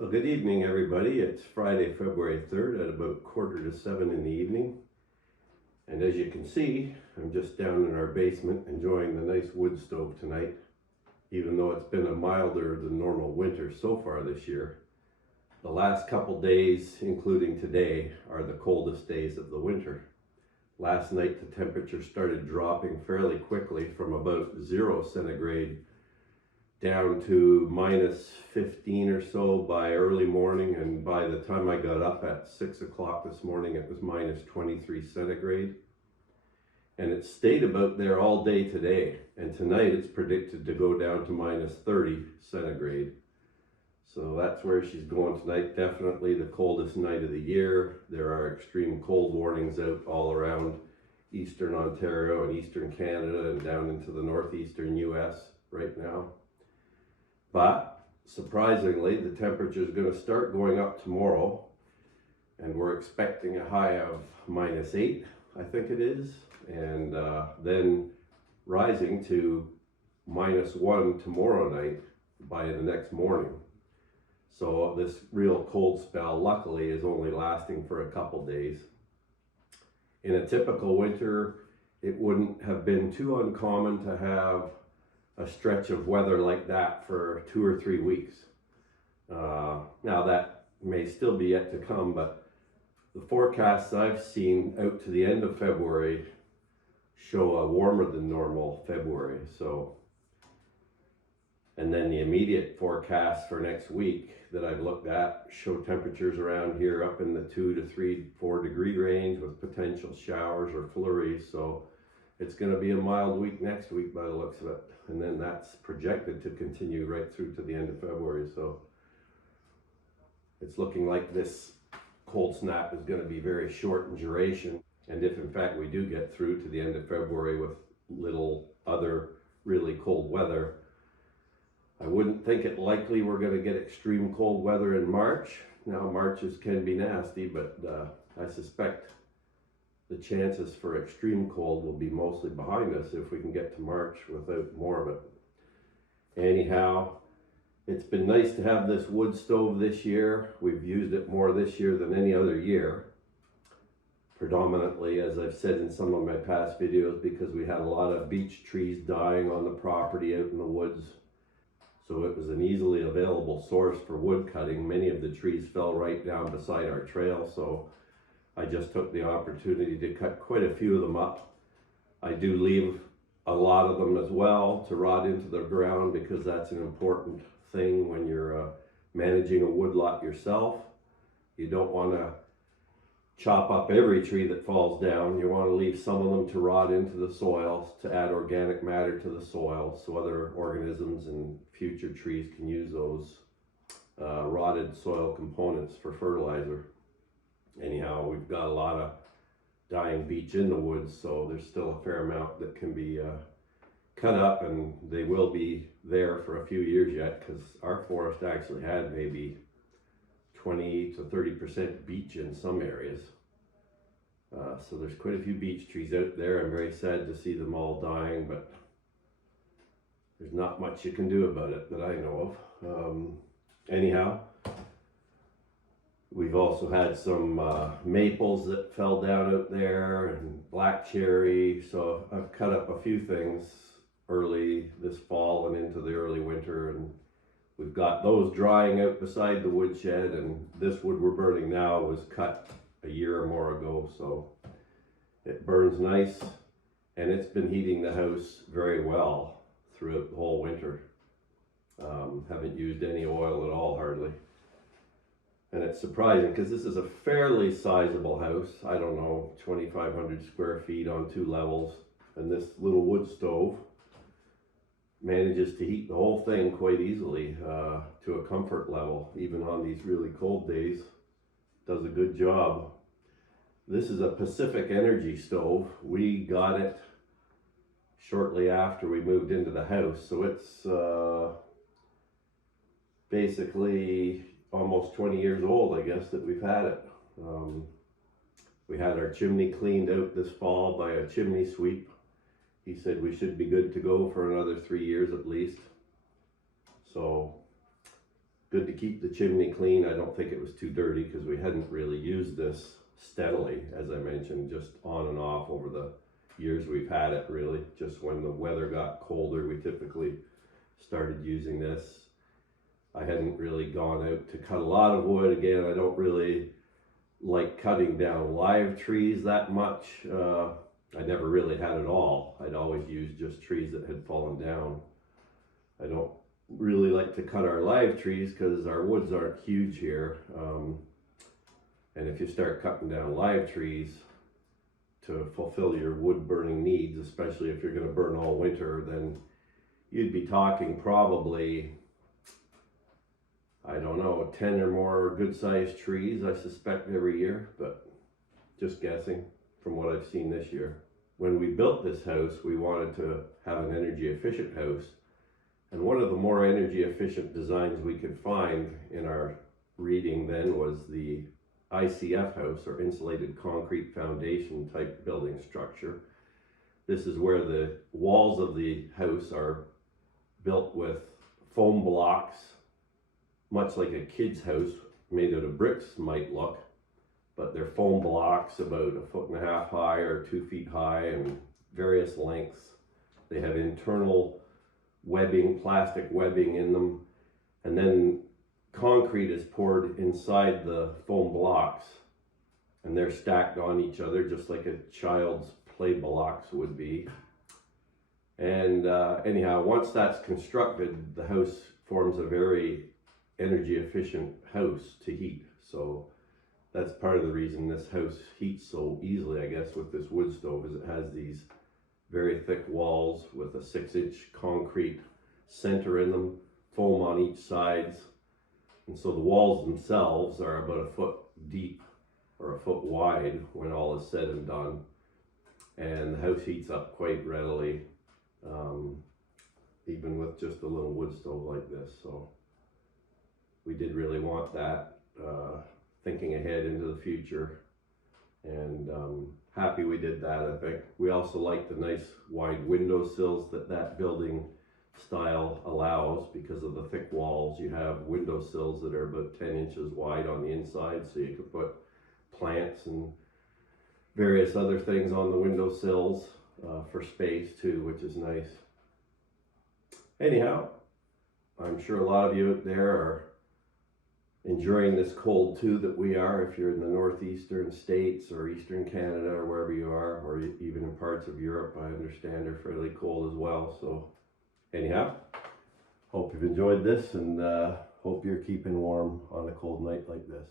Well, good evening, everybody. It's Friday, February 3rd at about 6:45 in the evening. And as you can see, I'm just down in our basement enjoying the nice wood stove tonight, even though it's been a milder than normal winter so far this year. The last couple days, including today, are the coldest days of the winter. Last night, the temperature started dropping fairly quickly from about 0 centigrade down to minus 15 or so by early morning, and by the time I got up at 6 o'clock this morning it was minus 23 centigrade, and it stayed about there all day today, and tonight it's predicted to go down to minus 30 centigrade. So that's where she's going tonight. Definitely the coldest night of the year. There are extreme cold warnings out all around eastern Ontario and eastern Canada and down into the northeastern US right now. But surprisingly, the temperature is going to start going up tomorrow, and we're expecting a high of minus 8, I think it is, and then rising to minus 1 tomorrow night by the next morning. So this real cold spell, luckily, is only lasting for a couple days. In a typical winter, it wouldn't have been too uncommon to have a stretch of weather like that for 2 or 3 weeks. Now that may still be yet to come, but the forecasts I've seen out to the end of February show a warmer than normal February. So, and then the immediate forecast for next week that I've looked at show temperatures around here up in the 2 to 3, 4 degree range with potential showers or flurries. So it's going to be a mild week next week by the looks of it. And then that's projected to continue right through to the end of February. So it's looking like this cold snap is going to be very short in duration. And if in fact we do get through to the end of February with little other really cold weather, I wouldn't think it likely we're going to get extreme cold weather in March. Now Marches can be nasty, but I suspect the chances for extreme cold will be mostly behind us if we can get to March without more of it. Anyhow, it's been nice to have this wood stove this year. We've used it more this year than any other year. Predominantly, as I've said in some of my past videos, because we had a lot of beech trees dying on the property out in the woods. So it was an easily available source for wood cutting. Many of the trees fell right down beside our trail, so I just took the opportunity to cut quite a few of them up. I do leave a lot of them as well to rot into the ground, because that's an important thing when you're managing a woodlot yourself. You don't want to chop up every tree that falls down. You want to leave some of them to rot into the soil to add organic matter to the soil so other organisms and future trees can use those rotted soil components for fertilizer. Anyhow, we've got a lot of dying beech in the woods, so there's still a fair amount that can be cut up, and they will be there for a few years yet, because our forest actually had maybe 20 to 30% beech in some areas. So there's quite a few beech trees out there. I'm very sad to see them all dying, but there's not much you can do about it that I know of. Anyhow, we've also had some maples that fell down out there and black cherry. So I've cut up a few things early this fall and into the early winter, and we've got those drying out beside the woodshed, and this wood we're burning now was cut a year or more ago, so it burns nice, and it's been heating the house very well throughout the whole winter. Haven't used any oil at all, hardly. And it's surprising because this is a fairly sizable house. I don't know, 2,500 square feet on 2 levels, and this little wood stove manages to heat the whole thing quite easily to a comfort level, even on these really cold days. Does a good job. This is a Pacific Energy stove. We got it shortly after we moved into the house, so it's basically almost 20 years old, I guess, that we've had it. We had our chimney cleaned out this fall by a chimney sweep. He said we should be good to go for another 3 years at least. So good to keep the chimney clean. I don't think it was too dirty because we hadn't really used this steadily, as I mentioned, just on and off over the years we've had it, really. Just when the weather got colder, we typically started using this. I hadn't really gone out to cut a lot of wood. Again, I don't really like cutting down live trees that much. I never really had it all. I'd always used just trees that had fallen down. I don't really like to cut our live trees because our woods aren't huge here. And if you start cutting down live trees to fulfill your wood burning needs, especially if you're going to burn all winter, then you'd be talking probably, I don't know, 10 or more good sized trees, I suspect, every year, but just guessing from what I've seen this year. When we built this house, we wanted to have an energy efficient house. And one of the more energy efficient designs we could find in our reading then was the ICF house, or insulated concrete foundation type building structure. This is where the walls of the house are built with foam blocks, much like a kid's house made out of bricks might look, but they're foam blocks about 1.5 feet high or 2 feet high and various lengths. They have internal webbing, plastic webbing in them, and then concrete is poured inside the foam blocks, and they're stacked on each other just like a child's play blocks would be. And anyhow, once that's constructed, the house forms a very energy efficient house to heat. So that's part of the reason this house heats so easily, I guess, with this wood stove, is it has these very thick walls with a 6-inch concrete center in them, foam on each sides. And so the walls themselves are about 1 foot deep or 1 foot wide when all is said and done. And the house heats up quite readily, even with just a little wood stove like this. So we did really want that, thinking ahead into the future, and happy we did that. I think we also like the nice wide windowsills that building style allows. Because of the thick walls, you have windowsills that are about 10 inches wide on the inside, so you can put plants and various other things on the windowsills for space too, which is nice. Anyhow, I'm sure a lot of you out there are enjoying this cold too that we are, if you're in the northeastern states or eastern Canada or wherever you are, or even in parts of Europe, I understand are fairly cold as well. So anyhow, hope you've enjoyed this, and hope you're keeping warm on a cold night like this.